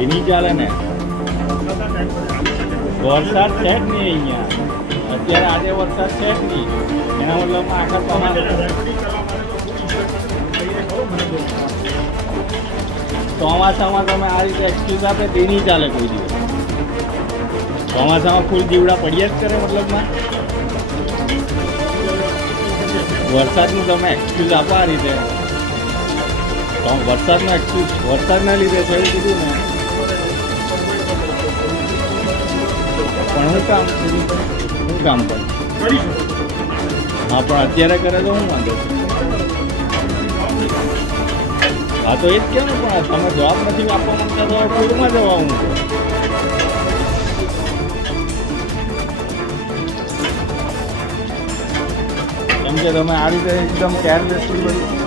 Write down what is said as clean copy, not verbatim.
એ નહીં ચાલે ને, વરસાદ છે જ નહીં અહીંયા અત્યારે, આજે વરસાદ છે જ નહીં, એના મતલબમાં આખા ચોમાસામાં તમે આ રીતે એક્સક્યુઝ આપે તે નહીં ચાલે કોઈ દિવસ. ચોમાસામાં ફૂલ જીવડા પડ્યા જ કરે, મતલબમાં વરસાદનું તમે એક્સક્યુઝ આપો આ રીતે. વરસાદનો એક્સક્યુઝ વરસાદના લીધે છે એવું કીધું ને, પણ હું કામ કરું? હા, પણ અત્યારે કરે તો હું વાંધો છું? હા, તો એ જ કેમ ને, પણ તમે જવાબ નથી આપવા માંગતા તો કોર્ટમાં જવા હું. કેમ કે તમે આ રીતે એકદમ કેરલેસલી બધું